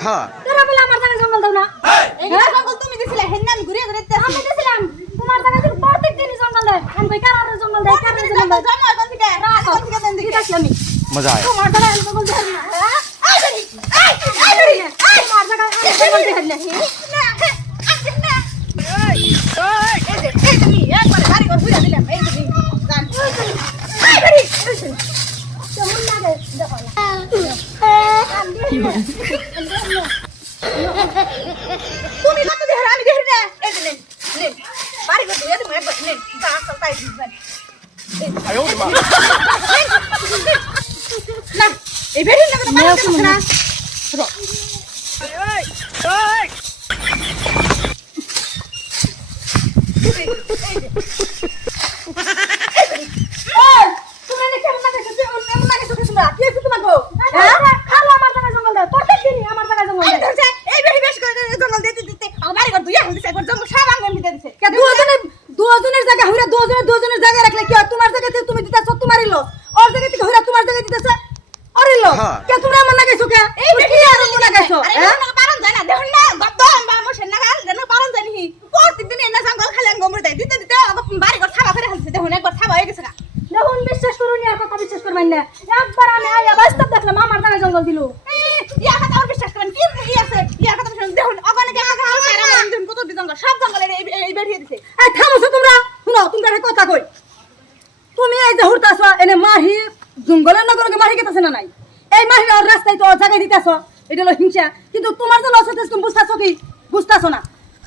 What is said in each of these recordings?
হ্যাঁ তোরা বলে আমার জায়গায় জঙ্গল দাও না এইগুলা জঙ্গল তুমি দিছিলে হেন আমি ঘুরে ঘুরে আমি দিছিলাম তোমার জায়গায় তো প্রত্যেক দিনই জঙ্গল দেয় আমি কই কারারে জঙ্গল দেয় কারারে জঙ্গল দেয় জমা এখন থেকে এখন থেকে দেন দিকে আমি মজা আয় তোমার জায়গায় আমি জঙ্গল দেয় না হ্যাঁ? আই বেরি আই আই বেরি আই তোমার জায়গায় আমি জঙ্গল দেয় না আই না এই এই যে এই তুমি একবার গাড়ি করে ঘুরে দিলাম এই তুমি জান আই বেরি কেমন লাগে দেখো না তুমি না এই বেরি না কথা মেয়েও কি মনে হয়? ওই তুমি এনে কেমন লাগে কেমন লাগে তোকে তোমরা কি হইছে তোমার বউ হ্যাঁ খালো আমার জায়গায় জঙ্গল দেয় প্রত্যেক দিনই আমার জায়গায় জঙ্গল এই দেয় ধরছে এই বেরি বেশ করে জঙ্গল দিতে দিতে আমার বাড়ি ঘর দুইয়া হইছে একবার জঙ্গল সব আঙ্গন দিতে দিছে দুজনে দুজনের জায়গা হইরা দুজনে দুজনের জায়গা রাখলে কি হয় তোমার জায়গা থেকে তুমি দিতেছ তোমারই লস ওর জায়গা থেকে হইরা তোমার জায়গা দিতেছে? ওরই লস হ্যাঁ। কে তোমরা এমন লাগাইছো কে? এই তুমি কি আর এমন লাগাইছো আরে হ্যাঁ? না পারন যায় না। দেখুন না গদ্দ বা মোশন না গাল দেন পারন যায় নি। প্রত্যেকদিন এনে জঙ্গল খালি আঙ্গন মরে দেয়। দিতে দিতে বাড়ি ঘর থাবা করে হালছে দেখুন একবার থাবা হয়ে গেছে না দেখুন বিশ্বাস করুন আর কথা বিশ্বাস করবেন না। একবার আমি আইয়া বাস্তব দেখলাম আমার জায়গায় জঙ্গল দিল। ইয়া কথা আর বিশ্বাস করেন কি ই আছে? ইয়া কথা শুনুন দেখুন ওখানে কি আমাকে হাল ছাড়া আমি দেখুন কত দিন জঙ্গল সব জঙ্গলের এই এই বেরিয়ে দিছে। এই থামোছো তোমরা। শুনো তোমরা কথা কই। তুমি এই যে হুরতাছ এনে মাহি জঙ্গলের নগরকে মাহি গেতাছে না নাই? এই মাহি আর রাস্তায় তো ওর জায়গায় দিতেছ, এটা হলো হিংসা। কিন্তু তোমার যে লস হইতেছে, তুমি বুঝতেছো কি? বুঝতেছো না।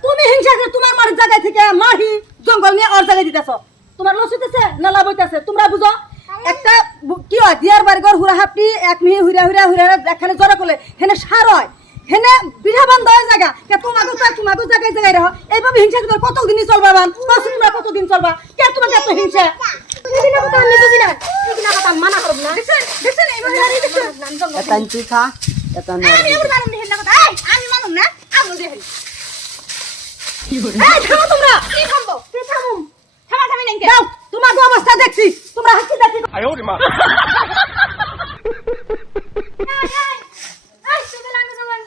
তুমি হিংসা করে তোমার মার জায়গায় থেকে মাহি জঙ্গল নিয়ে ওর জায়গায় দিতেছ। তোমার লস হইতেছে না লাভ হইতেছে? তোমরা বুঝো। একটা কি হয়, দিয়ার বাড়ি ঘর হুরা হাপটি এক মিহি হুরা হুরা হুরা এখানে জড়া করলে হেনে সার হয়। হেনে বিধা বান্ধ হয়ে জায়গা কে তোমাকে তো তোমাকে জায়গায় জায়গায় রহ। এইভাবে হিংসা তোমার কতদিনই চলবা বান? তোমরা কতদিন চলবা? কে তোমাকে এত হিংসা এদিকে কথা আমি বুঝি না এদিকে কথা মানা করব না দেখছেন দেখছেন এই মহিলারই দেখছেন এতান তুই খা এতান আমি দেখেন না আমি তোমরা কি তুই থামুম থামা থামি নাই দাও তোমাকে অবস্থা দেখছি তোমরা হাসি দেখি জঙ্গল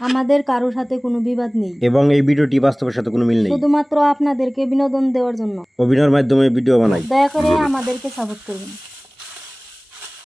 আমাদের কারোর সাথে কোনো বিবাদ নেই। এবং এই ভিডিওটি বাস্তবের সাথে কোনো মিল নেই। শুধুমাত্র আপনাদেরকে বিনোদন দেওয়ার জন্য। অভিনয়ের মাধ্যমে ভিডিও বানাই। দয়া করে আমাদেরকে সাপোর্ট করবেন।